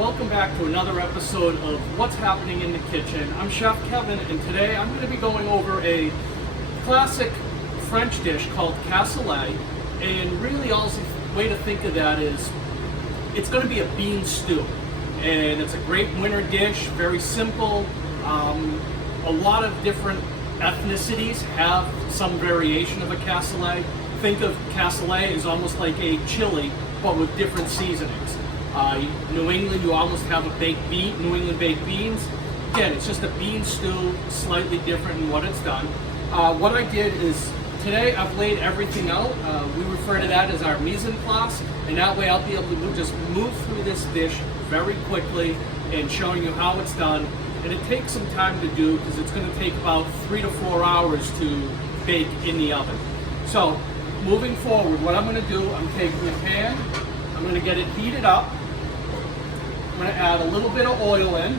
welcome back to another episode of What's Happening in the Kitchen. I'm Chef Kevin, and today I'm going to be going over a classic French dish called Cassoulet. And really, all the way to think of that is it's going to be a bean stew, and it's a great winter dish. Very simple. A lot of different ethnicities have some variation of a cassoulet. Think of cassoulet as almost like a chili, but with different seasonings. New England, you almost have a New England baked beans. Again, it's just a bean stew, slightly different in what it's done. What I did is, today I've laid everything out. We refer to that as our mise en place, and that way I'll be able to just move through this dish very quickly and showing you how it's done. And it takes some time to do because it's going to take about 3 to 4 hours to bake in the oven. So, moving forward, what I'm going to do, I'm taking a pan, I'm going to get it heated up. I'm going to add a little bit of oil in.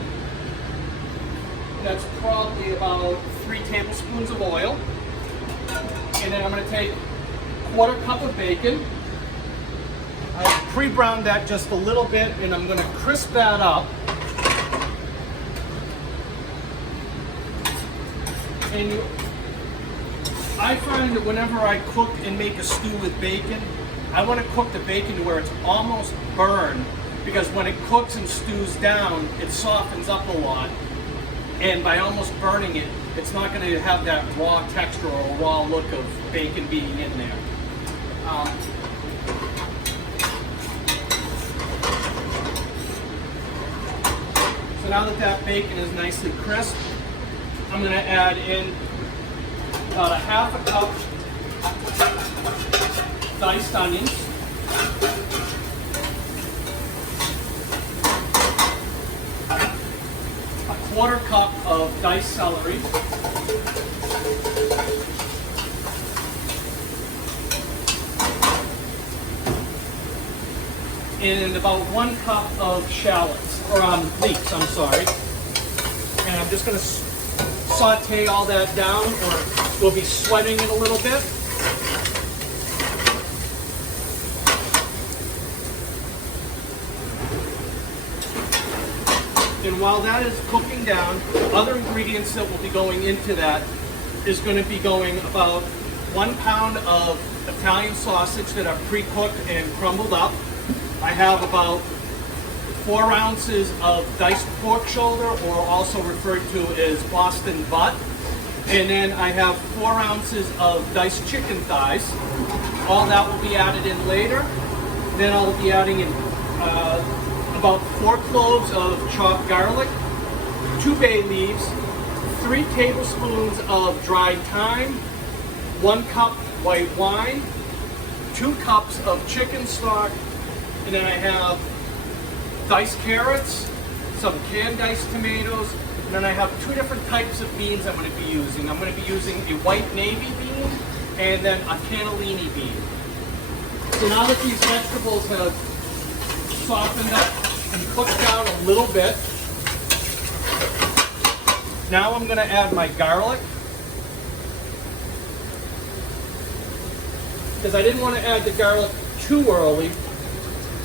That's probably about 3 tablespoons of oil. And then I'm going to take a 1/4 cup of bacon. I pre-browned that just a little bit, and I'm going to crisp that up. And I find that whenever I cook and make a stew with bacon, I want to cook the bacon to where it's almost burned, because when it cooks and stews down, it softens up a lot. And by almost burning it, it's not going to have that raw texture or raw look of bacon being in there. So now that that bacon is nicely crisp, I'm going to add in about a 1/2 cup diced onions, a 1/4 cup of diced celery, and about 1 cup of shallots, or leeks, I'm sorry. And I'm just going to saute all that down, or we'll be sweating it a little bit. And while that is cooking down, other ingredients that will be going into that is going to be going about 1 pound of Italian sausage that I've pre-cooked and crumbled up. I have about 4 ounces of diced pork shoulder, or also referred to as Boston butt. And then I have 4 ounces of diced chicken thighs. All that will be added in later. Then I'll be adding in about 4 cloves of chopped garlic, 2 bay leaves, 3 tablespoons of dried thyme, 1 cup white wine, 2 cups of chicken stock, and then I have diced carrots, some canned diced tomatoes, and then I have 2 different types of beans I'm going to be using. I'm going to be using a white navy bean and then a cannellini bean. So now that these vegetables have softened up and cooked down a little bit, now I'm going to add my garlic, because I didn't want to add the garlic too early,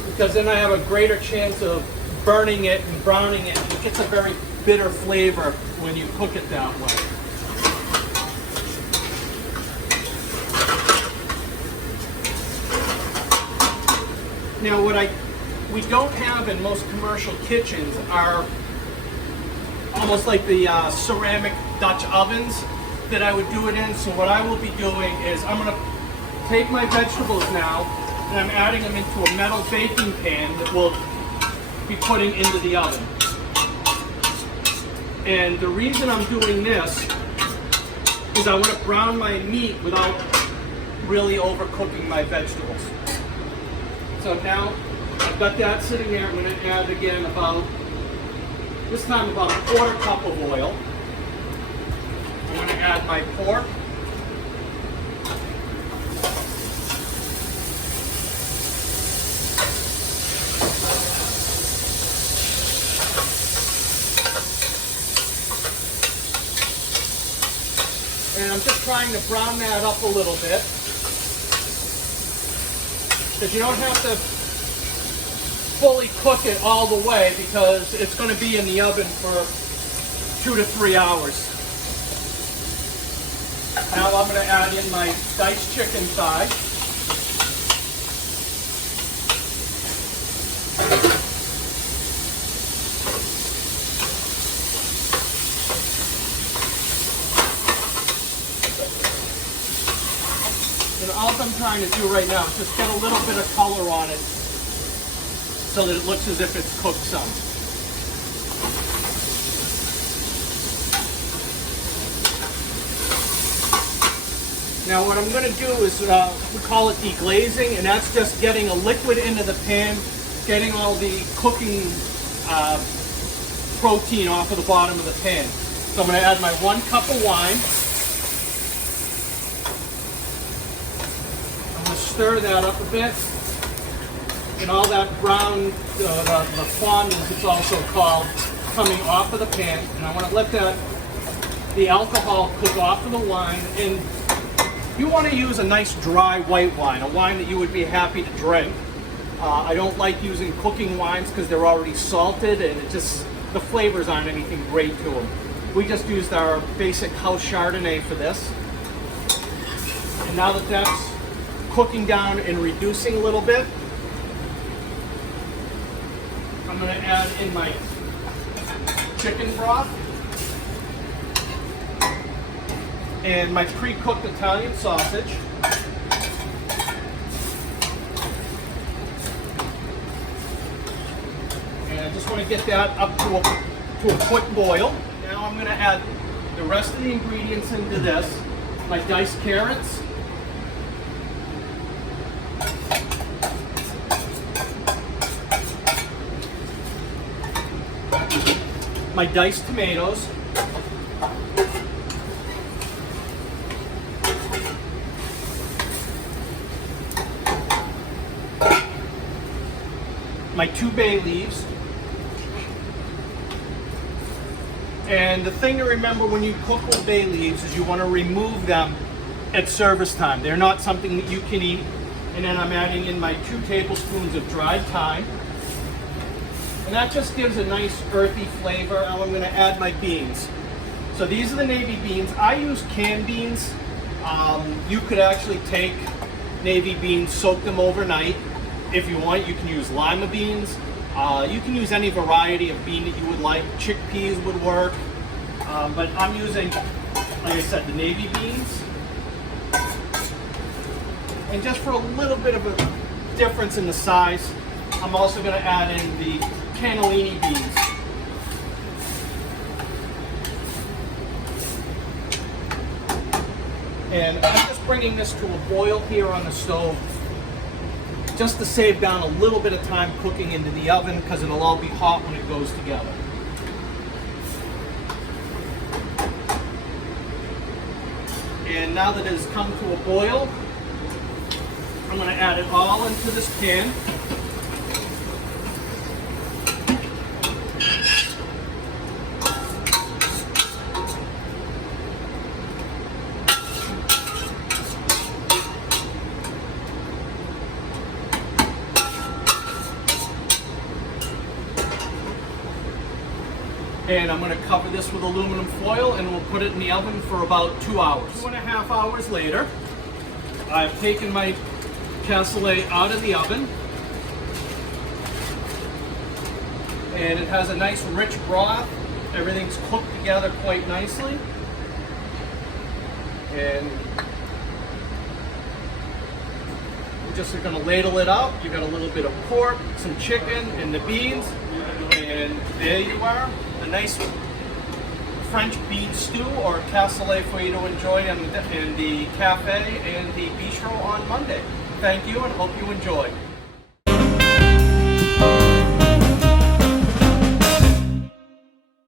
because then I have a greater chance of burning it and browning it. It gets a very bitter flavor when you cook it that way. Now, what we don't have in most commercial kitchens are almost like the ceramic Dutch ovens that I would do it in. So what I will be doing is I'm going to take my vegetables now, and I'm adding them into a metal baking pan that we'll be putting into the oven. And the reason I'm doing this is I want to brown my meat without really overcooking my vegetables. So now I've got that sitting there. I'm going to add again this time about a 1/4 cup of oil. I'm going to add my pork. And I'm just trying to brown that up a little bit, because you don't have to fully cook it all the way because it's going to be in the oven for 2 to 3 hours. Now I'm going to add in my diced chicken thigh. And all I'm trying to do right now is just get a little bit of color on it so that it looks as if it's cooked some. Now what I'm going to do is, we call it deglazing, and that's just getting a liquid into the pan, getting all the cooking protein off of the bottom of the pan. So I'm going to add my 1 cup of wine. I'm going to stir that up a bit. And all that brown, the fondant, it's also called, coming off of the pan. And I want to let the alcohol cook off of the wine. And you want to use a nice dry white wine, a wine that you would be happy to drink. I don't like using cooking wines because they're already salted and the flavors aren't anything great to them. We just used our basic house Chardonnay for this. And now that that's cooking down and reducing a little bit, I'm going to add in my chicken broth and my pre-cooked Italian sausage. And I just want to get that up to a quick boil. Now I'm going to add the rest of the ingredients into this. My diced carrots, my diced tomatoes, my 2 bay leaves. And the thing to remember when you cook with bay leaves is you want to remove them at service time. They're not something that you can eat. And then I'm adding in my 2 tablespoons of dried thyme. And that just gives a nice earthy flavor. Now I'm going to add my beans. So these are the navy beans. I use canned beans. You could actually take navy beans, soak them overnight. If you want, you can use lima beans. You can use any variety of bean that you would like. Chickpeas would work. But I'm using, like I said, the navy beans. And just for a little bit of a difference in the size, I'm also going to add in the cannellini beans. And I'm just bringing this to a boil here on the stove just to save down a little bit of time cooking into the oven because it'll all be hot when it goes together. And now that it has come to a boil, I'm going to add it all into this pan. And I'm going to cover this with aluminum foil and we'll put it in the oven for about 2 hours. 2.5 hours later, I've taken my cassoulet out of the oven. And it has a nice rich broth. Everything's cooked together quite nicely. And we're just going to ladle it out. You got a little bit of pork, some chicken, and the beans. And there you are. A nice French bean stew or cassoulet for you to enjoy in the cafe and the bistro on Monday. Thank you and hope you enjoy.